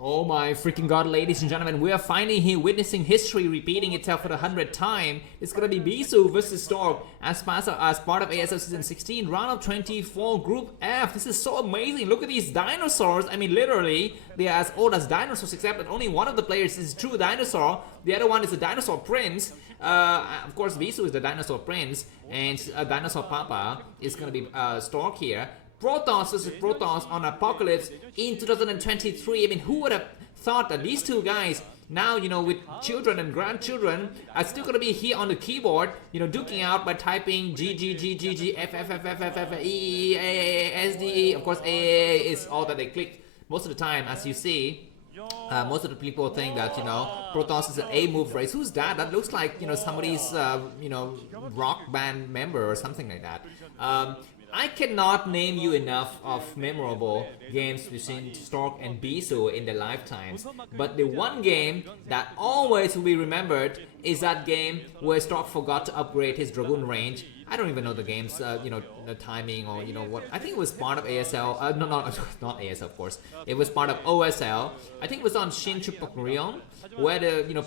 Oh my freaking god, ladies and gentlemen, we are finally here witnessing history repeating itself for the 100th time. It's gonna be Bisu versus Stork as part of ASL Season 16 Round of 24 Group F. This is so amazing. Look at these dinosaurs. I mean, literally, they are as old as dinosaurs, except that only one of the players is a true dinosaur. The other one is a dinosaur prince. Of course, Bisu is the dinosaur prince, and dinosaur papa is gonna be Stork here. Protoss versus Protoss on Apocalypse in 2023. I mean, who would have thought that these two guys, now, you know, with children and grandchildren, are still gonna be here on the keyboard, you know, duking out by typing G G G G G F F F F F F E E A S D E. Of course, A is all that they click most of the time, as you see. Most of the people think that, you know, Protoss is an A move race. Who's that? That looks like, you know, somebody's, you know, rock band member or something like that. I cannot name you enough of memorable games between Stork and Bisu in their lifetimes, but the one game that always will be remembered is that game where Stork forgot to upgrade his Dragoon range. I don't even know the game's, you know, the timing or, you know, what. I think it was part of ASL. No, not ASL, of course. It was part of OSL. I think it was on Shin Chupakurion, where the, you know,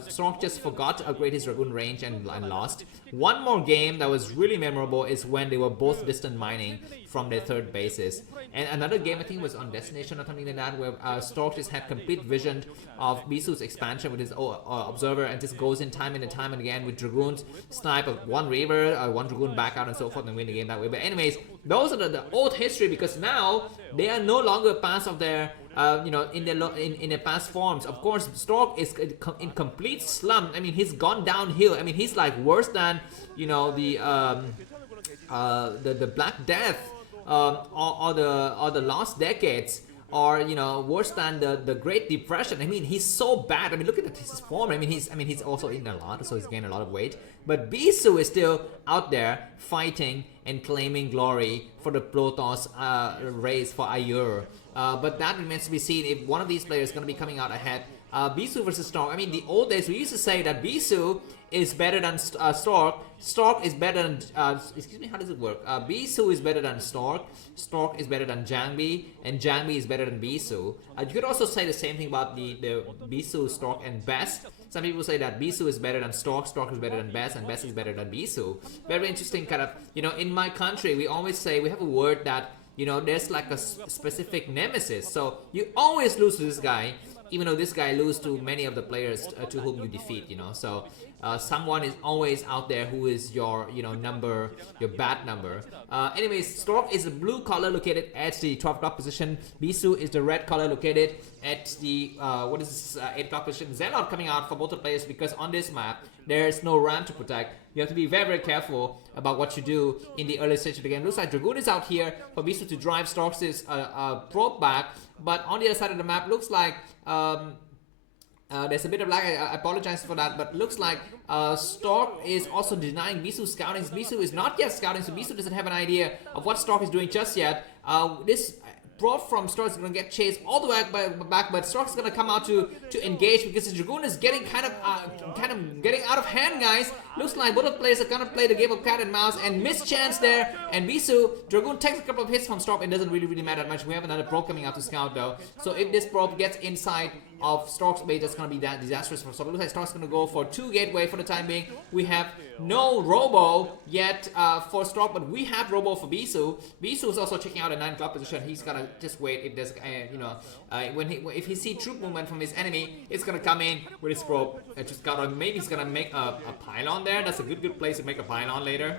Stork just forgot to upgrade his Dragoon range and lost. One more game that was really memorable is when they were both distant mining from their third bases. And another game, I think, was on Destination or something like that, where Stork just had complete vision of Bisu's expansion with his observer and just goes in time and time and again with Dragoons, snipe of one Reaver, one Dragoon back out and so forth and win the game that way. But anyways, those are the old history, because now they are no longer past of their you know, in their past forms. Of course, Stork is in complete slump. I mean, he's gone downhill. I mean, he's like worse than, you know, the Black Death or the Lost Decades, or, you know, worse than the Great Depression. I mean, he's so bad. I mean, look at his form. I mean, he's also eaten a lot, so he's gained a lot of weight. But Bisu is still out there fighting and claiming glory for the Protoss race for Ayur. But that remains to be seen if one of these players is going to be coming out ahead. Bisu versus Stork. I mean, the old days we used to say that Bisu is better than Stork. Stork is better than excuse me, how does it work? Bisu is better than Stork. Stork is better than Jangbi, and Jangbi is better than Bisu. You could also say the same thing about the Bisu, Stork, and Best. Some people say that Bisu is better than Stork, Stork is better than Best, and Best is better than Bisu. Very interesting kind of, you know, in my country we always say, we have a word that, you know, there's like a specific nemesis. So you always lose to this guy, even though this guy loses to many of the players to whom you defeat, you know. So someone is always out there who is your, you know, number, your bad number. Anyways, Stork is the blue color located at the 12 o'clock position. Bisu is the red color located at the, 8 o'clock position. Zelle coming out for both the players, because on this map, there's no ramp to protect. You have to be very, very careful about what you do in the early stage of the game. Looks like Dragoon is out here for Bisu to drive Stork's probe back, but on the other side of the map, looks like there's a bit of lag. I apologize for that, but looks like Stork is also denying Bisu scouting. Bisu is not yet scouting, so Bisu doesn't have an idea of what Stork is doing just yet. This probe from Stork is going to get chased all the way back, but Stork is going to come out to engage, because the Dragoon is getting kind of getting out of hand, guys. Looks like both players are going to play the game of cat and mouse and mischance there. And Bisu, Dragoon takes a couple of hits from Stork. It doesn't really matter that much. We have another probe coming out to scout though. So if this probe gets inside of Stork's base, that's going to be that disastrous for Stork. Looks like Stork's going to go for 2 gateway for the time being. We have no Robo yet for Stork, but we have Robo for Bisu. Bisu is also checking out a 9 o'clock position. He's going to just wait if there's, you know, if he sees troop movement from his enemy, it's going to come in with his probe to scout, or maybe he's going to make a pylon there. That's a good place to make a pylon later.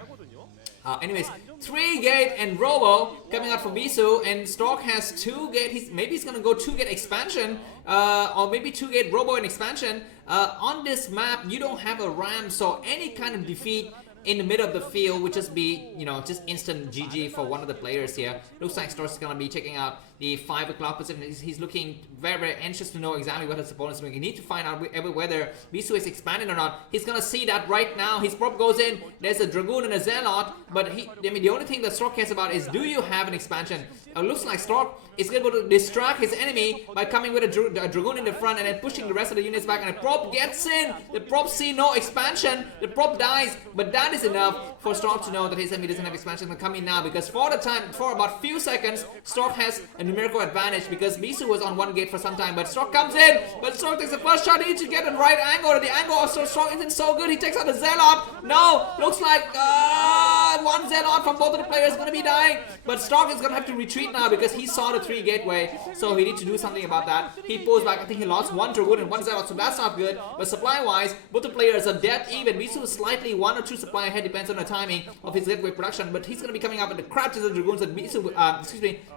Anyways, 3-gate and Robo coming out from Bisu, and Stork has 2-gate. Maybe he's gonna go 2-gate expansion, or maybe 2-gate Robo and expansion. On this map, you don't have a ramp, so any kind of defeat in the middle of the field would just be, you know, just instant GG for one of the players here. Looks like Stork's gonna be checking out the 5 o'clock position. He's looking very, very anxious to know exactly what his opponent's doing. He needs to find out whether Bisu is expanding or not. He's gonna see that right now. His probe goes in. There's a Dragoon and a Zealot, but I mean, the only thing that Stork cares about is, do you have an expansion? It looks like Stork is able to distract his enemy by coming with a Dragoon in the front and then pushing the rest of the units back, and the probe gets in. The probe see no expansion. The probe dies, but that is enough for Stork to know that his enemy doesn't have expansion. Gonna come in now, because for about few seconds, Stork has a numerical advantage because Bisu was on one gate for some time, but Stork comes in, but Stork takes the first shot. He needs to get the right angle, and the angle of Stork isn't so good. He takes out the Zelle. No, looks like one Zelle from both of the players is gonna be dying, but Stork is gonna have to retreat now because he saw the 3 gateway, so he needs to do something about that. He pulls back. I think he lost 1 Dragoon and 1 Zelle, so that's not good. But supply-wise, both the players are dead even. Bisu is slightly 1 or 2 supply ahead, depends on the timing of his gateway production, but he's gonna be coming up with the crap to the Dragoons, and Bisu,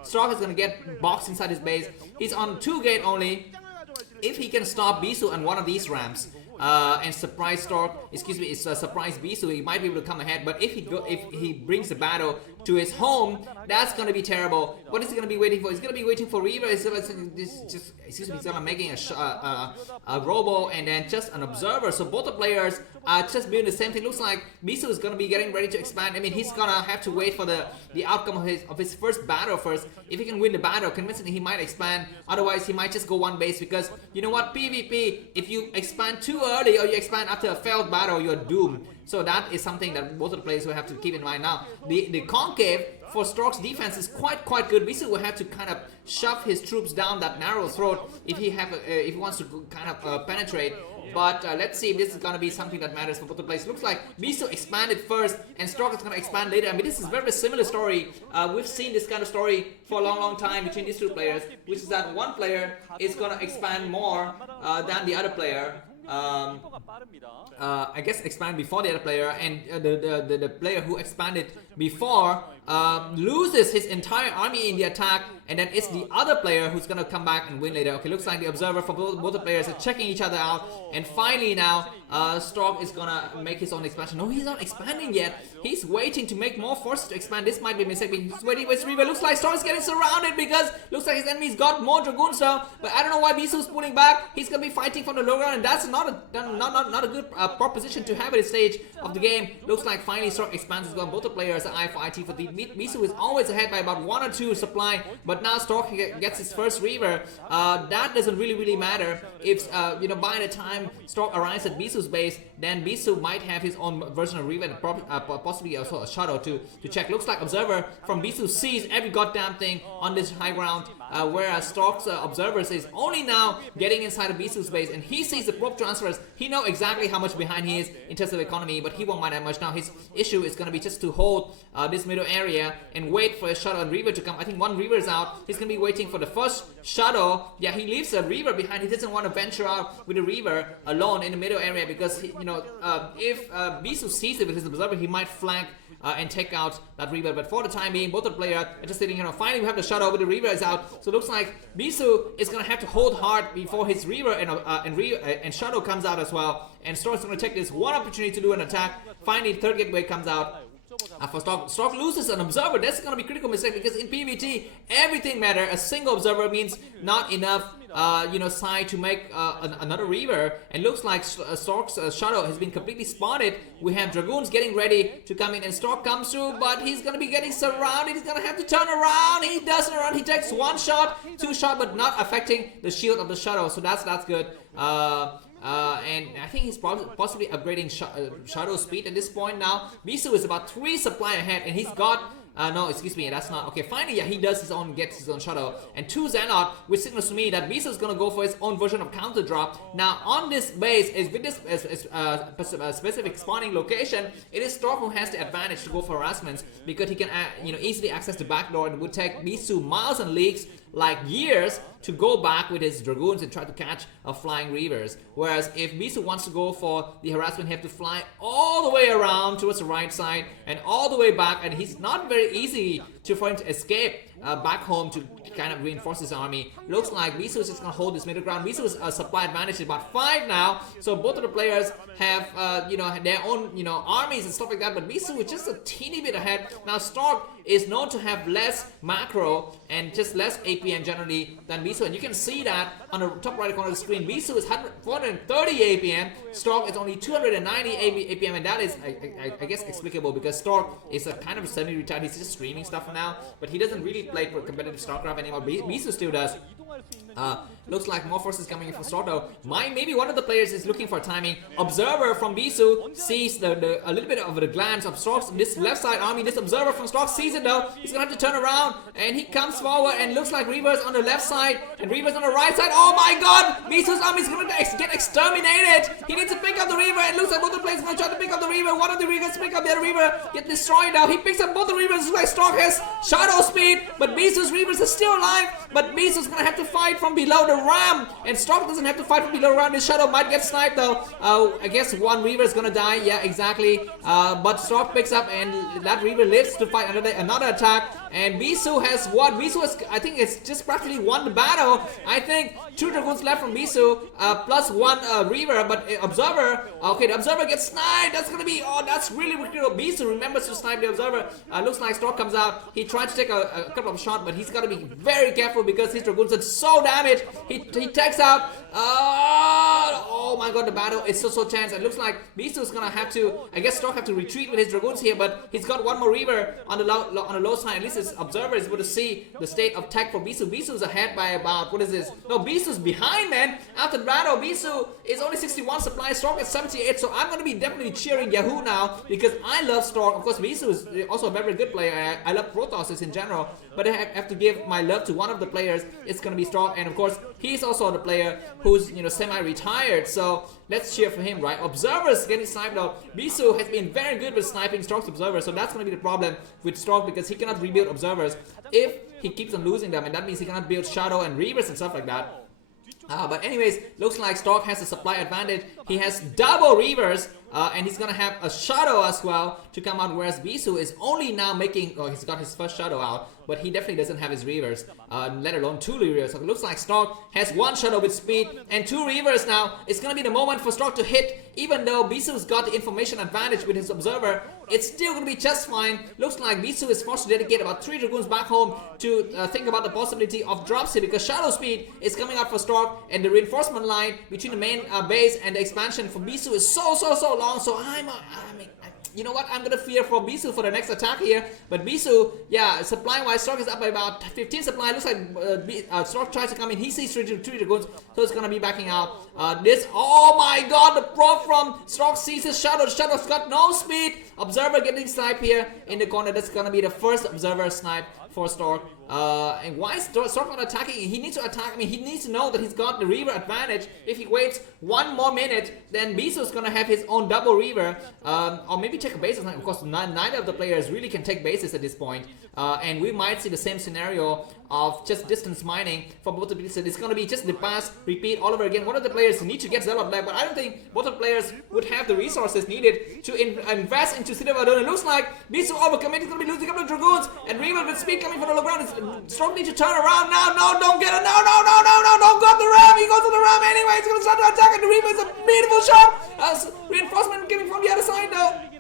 Stork is gonna get boxed inside his base. He's on 2 gate only. If he can stop Bisu on one of these ramps and surprise Stork, surprise Bisu, he might be able to come ahead. But if he brings the battle to his home, that's gonna be terrible. What is he gonna be waiting for? He's gonna be waiting for Reaver. He's gonna making a robo and then just an observer. So both the players are just doing the same thing. Looks like Bisu is gonna be getting ready to expand. I mean, he's gonna have to wait for the outcome of his first battle first. If he can win the battle convincingly, he might expand. Otherwise, he might just go one base because you know what, PvP, if you expand too early or you expand after a failed battle, you're doomed. So that is something that both of the players will have to keep in mind now. The concave for Stork's defense is quite good. Bisu will have to kind of shove his troops down that narrow throat if he wants to kind of penetrate. But let's see if this is going to be something that matters for both the players. Looks like Bisu expanded first and Stork is going to expand later. I mean, this is a very similar story. We've seen this kind of story for a long time between these 2 players, which is that one player is going to expand more than the other player. I guess expand before the other player, and the player who expanded before loses his entire army in the attack, and then it's the other player who's gonna come back and win later. Okay, looks like the observer for both the players are checking each other out, and finally now Stork is gonna make his own expansion. No, he's not expanding yet. He's waiting to make more forces to expand. This might be a mistake. He's waiting with Reaver. Looks like Stork is getting surrounded because looks like his enemy's got more Dragoons now. But I don't know why Bisu's pulling back. He's gonna be fighting from the low ground, and that's not a good proposition to have at this stage of the game. Looks like finally Stork expands as well. Both the players are eye for IT for the Bisu is always ahead by about 1 or 2 supply, but now Stork gets his first Reaver. That doesn't really matter. If by the time Stork arrives at Bisu's base, then Bisu might have his own version of Reaver and possibly also a shadow to check. Looks like observer from Bisu sees every goddamn thing on this high ground, whereas Stork's observers is only now getting inside of Bisu's base, and he sees the probe transfers. He knows exactly how much behind he is in terms of economy, but he won't mind that much now. His issue is going to be just to hold this middle area and wait for a shadow and Reaver to come. I think one Reaver is out. He's going to be waiting for the first shadow. Yeah, he leaves a Reaver behind. He doesn't want to venture out with a Reaver alone in the middle area because if Bisu sees it with his observer, he might flank and take out that Reaver. But for the time being, both of the players are just sitting here. Finally, we have the shadow, but the Reaver is out. So it looks like Bisu is going to have to hold hard before his Reaver and shadow comes out as well. And Stork's going to take this one opportunity to do an attack. Finally, third gateway comes out. For Stork loses an observer. That's going to be a critical mistake because in PvT, everything matters. A single observer means not enough side to make another Reaver, and looks like Stork's shadow has been completely spotted. We have Dragoons getting ready to come in, and Stork comes through, but he's gonna be getting surrounded. He's gonna have to turn around. He doesn't run. He takes 1 shot, 2 shot, but not affecting the shield of the shadow. So that's good. And I think he's possibly upgrading shadow speed at this point now. Bisu is about 3 supply ahead, and he's got no, excuse me, that's not okay. Finally, yeah, he gets his own shadow and 2 Xenot, which signals to me that Bisu is gonna go for his own version of counter drop. Now on this base is with this specific spawning location, it is Stork who has the advantage to go for harassments because he can easily access the back door, and it would take Bisu miles and leagues, like years, to go back with his Dragoons and try to catch flying Reavers. Whereas if Bisu wants to go for the harassment, he have to fly all the way around towards the right side and all the way back, and he's not very easy for him to escape back home to kind of reinforce his army. Looks like Bisu is just gonna hold this middle ground. Bisu's supply advantage is about 5 now, so both of the players have their own armies and stuff like that, but Bisu is just a teeny bit ahead. Now Stork is known to have less macro and just less APM generally than Bisu, and you can see that on the top right corner of the screen. Bisu is 430 APM, Stork is only 290 APM, and that is I guess explicable because Stork is a kind of semi-retired. He's just streaming stuff now, but he doesn't really play for competitive Starcraft anymore. Bisu still does. Looks like more forces coming in for Stork though. Maybe one of the players is looking for timing. Observer from Bisu sees a little bit of a glance of Stork's this left side army. This observer from Stork sees it though. He's gonna have to turn around and he comes forward and looks like Reavers on the left side and Reavers on the right side. Oh my god! Bisu's army is gonna get exterminated. He needs to pick up the Reaver and looks like both the players gonna try to pick up the Reaver. One of the Reavers pick up the other Reaver, get destroyed now. He picks up both the Reavers. Looks like Stork has shadow speed, but Bisu's Reavers are still alive. But Bisu's gonna have to fight from below the ram, and Stork doesn't have to fight from below the ram. His shadow might get sniped though. I guess one Reaver is gonna die. Yeah, exactly. But Stork picks up, and that Reaver lives to fight another attack. And Bisu has what? Bisu has, I think it's just practically won the battle. I think 2 Dragoons left from Bisu, plus 1 Reaver, but Observer, okay, the Observer gets sniped. That's gonna be, oh, that's really critical. Bisu remembers to snipe the Observer. Looks like Stork comes out. He tried to take a couple of shots, but he's gotta be very careful because his Dragoons are so damaged. He takes out, oh my god, the battle is so tense. It looks like Bisu's gonna have to, I guess Stork have to retreat with his Dragoons here, but he's got 1 more Reaver on the low side. At least his Observer is able to see the state of tech for Bisu. Bisu's ahead by about, what is this? No, Bisu's behind, man. After the battle, Bisu is only 61 supply, Stork is 78, so I'm gonna be definitely cheering Yahoo now because I love Stork. Of course, Bisu is also a very good player. I love Protosses in general, but I have to give my love to one of the players. It's gonna be Stork, and of course, he's also the player who's, you know, semi-retired, so let's cheer for him, right? Observers getting sniped out. Bisu has been very good with sniping Stork's Observers, so that's gonna be the problem with Stork because he cannot rebuild Observers if he keeps on losing them, and that means he cannot build Shadow and Reavers and stuff like that. But anyways, looks like Stork has a supply advantage. He has double Reavers, and he's gonna have a Shadow as well to come out, whereas Bisu is only now making, oh, he's got his first Shadow out, but he definitely doesn't have his Reavers, let alone 2 Reavers. So it looks like Stork has 1 Shadow with speed and 2 Reavers now. It's gonna be the moment for Stork to hit, even though Bisu's got the information advantage with his Observer. It's still gonna be just fine. Looks like Bisu is forced to dedicate about 3 Dragoons back home to think about the possibility of drops here because Shadow speed is coming out for Stork, and the reinforcement line between the main base and the expansion for Bisu is so long. So you know what? I'm gonna fear for Bisu for the next attack here. But Bisu, yeah, supply-wise, Stork is up by about 15 supply. Looks like Stork tries to come in. He sees 3 Dragoons, so it's gonna be backing out. Oh my god, the proc from Stork sees his Shadow. The Shadow's got no speed. Observer getting sniped here in the corner. That's gonna be the first Observer snipe for Stork. And why is Stork not attacking? He needs to attack. I mean, he needs to know that he's got the Reaver advantage. If he waits 1 more minute, then Bisu's gonna have his own double Reaver. Or maybe take a basis. Of course, neither of the players really can take bases at this point. And we might see the same scenario of just distance mining for both of these. It's gonna be just the pass, repeat all over again. One of the players need to get Zelle back, but I don't think both of the players would have the resources needed to invest into Citadel. It looks like Bisu overcommitted. He's gonna be losing a couple of Dragoons, and Reaver with speed coming from the low ground. Stork needs to turn around now. No, don't get it. No, don't go up the ram. He goes to the ram anyway. He's gonna start to attack, and the Reaver is a beautiful shot. Reinforcement coming from the other side though.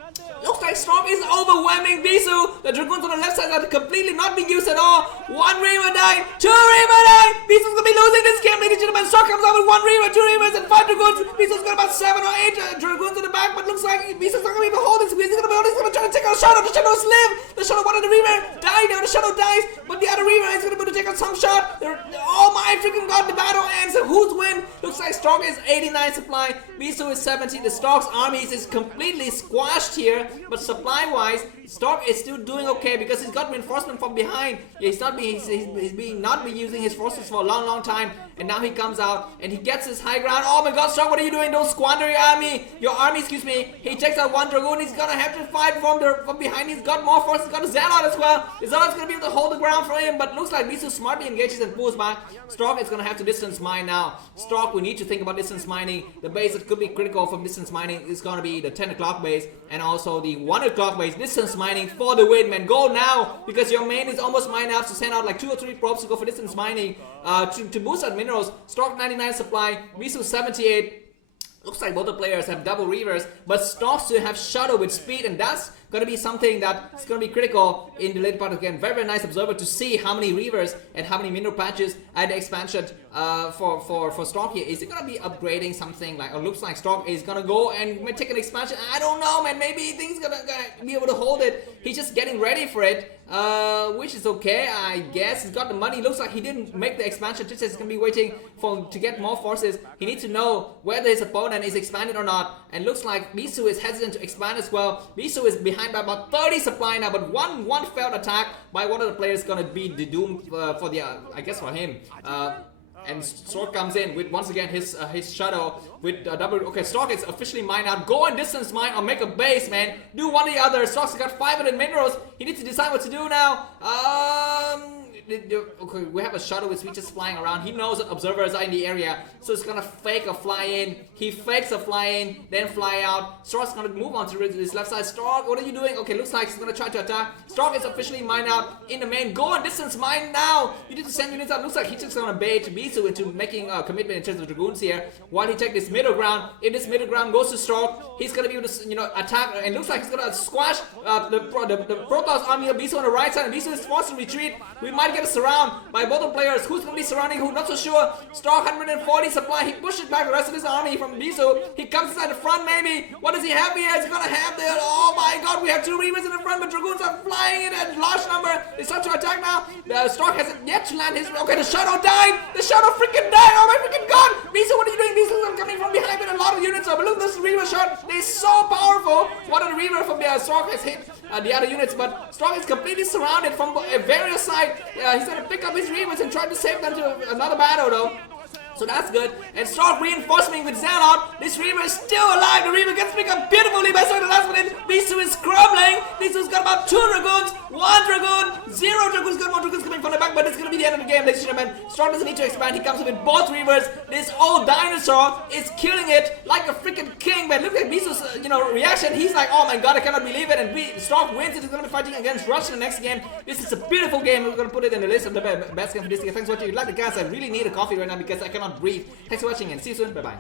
Looks like Stork is overwhelming Bisu. The Dragoons on the left side are completely not being used at all. 1 Reaver died, 2 Reaver died. Bisu's gonna be losing this game, ladies and gentlemen. Stork comes out with 1 Reaver, 2 Reavers, and 5 Dragoons. Bisu's got about 7 or 8 Dragoons in the back, but looks like Bisu's not gonna be able to hold this. He's gonna try to take out Shadow. The Shadow's live. The Shadow, one of the Reaver died. Now the Shadow dies, but the other Reaver is gonna be able to take out some shot. Oh my freaking god, the battle ends. Who's win? Looks like Stork is 89 supply. Bisu is 70. The Stork's armies is completely squashed here, but supply-wise, Stork is still doing okay because he's got reinforcement from behind. Yeah, he's not been using his forces for a long time, and now he comes out and he gets his high ground. Oh my god, Stork, what are you doing? Don't squander your army, excuse me. He takes out 1 Dragoon. He's gonna have to fight from behind. He's got more forces. He's got a Zelle as well. The Zelle's gonna be able to hold the ground for him, but looks like Bisu smartly engages and pulls back. Stork is gonna have to distance mine now. Stork, we need to think about distance mining. The base that could be critical from distance mining is gonna be the 10 o'clock base and also the 1 o'clock base. Distance mining for the win, man. Go now because your main is almost mined enough to send out like 2 or 3 probes to go for distance mining to boost out minerals. Stork 99 supply, Bisu 78. Looks like both the players have double Reavers, but Stork still have Shadow with speed, and that's gonna be something that's gonna be critical in the later part of the game. Very, very nice observer to see how many Reavers and how many mineral patches and the expansion for Stork here. Is it gonna be upgrading something like, or looks like Stork is gonna go and take an expansion? I don't know, man. Maybe he thinks he's gonna be able to hold it. He's just getting ready for it. Which is okay, I guess. He's got the money. Looks like he didn't make the expansion. Just says he's gonna be waiting to get more forces. He needs to know whether his opponent is expanded or not. And looks like Bisu is hesitant to expand as well. Bisu is behind by about 30 supply now, but one failed attack by one of the players gonna be the doom for the I guess for him. And Stork comes in with once again his shadow with double. Okay, Stork is officially mined out. Go and distance mine or make a base, man. Do one or the other. Stork's got 500 minerals. He needs to decide what to do now. Okay, we have a shuttle with Sweet just flying around. He knows that observers are in the area, so it's gonna fake a fly in. He fakes a fly in, then fly out. Stork's gonna move on to his left side. Stork, what are you doing? Okay, looks like he's gonna try to attack. Stork is officially mined out in the main. Go and distance mine now. You need to send units out. Looks like he's just gonna bait Bisu into making a commitment in terms of dragoons here, while he takes this middle ground. If this middle ground goes to Stork, he's gonna be able to attack, and looks like he's gonna squash the Protoss army of Bisu on the right side, and Bisu is forced to retreat. We might get a surround by both the players. Who's going to be surrounding who? Not so sure. Stork 140 supply. He pushes back the rest of his army from Bisu. He comes inside the front maybe. What does he have here? He's going to have the... Oh my god, we have two Reavers in the front, but Dragoons are flying in a large number. They start to attack now. Stork hasn't yet to land his... Okay, the Shadow died. The Shadow freaking died. Oh my freaking god. Bisu, what are you doing? Bisu is coming from behind with a lot of units. But look at this Reaver shot. They're so powerful. One of the Reaver from the Stork has hit the other units, but Stork is completely surrounded from various sides. He's gonna pick up his Reavers and try to save them to another battle though. So that's good. And Stork reinforcing with Zelle out. This Reaver is still alive. The Reaver gets picked up beautifully by the last minute. Bisu is crumbling. Bisu's got about 2 Dragoons, 1 Dragoon, 0 Dragoons. Got more Dragoons coming from the back, but it's gonna be the end of the game, ladies and gentlemen. Stork doesn't need to expand. He comes in with both Reavers. This old dinosaur is killing it like a freaking king. But look at Bisu's reaction. He's like, oh my god, I cannot believe it. And Stork wins it. He's gonna be fighting against Russia in the next game. This is a beautiful game. We're gonna put it in the list of the best games for this year. Thanks for watching. If you like the guys, I really need a coffee right now because I cannot breathe. Thanks for watching and see you soon. Bye bye.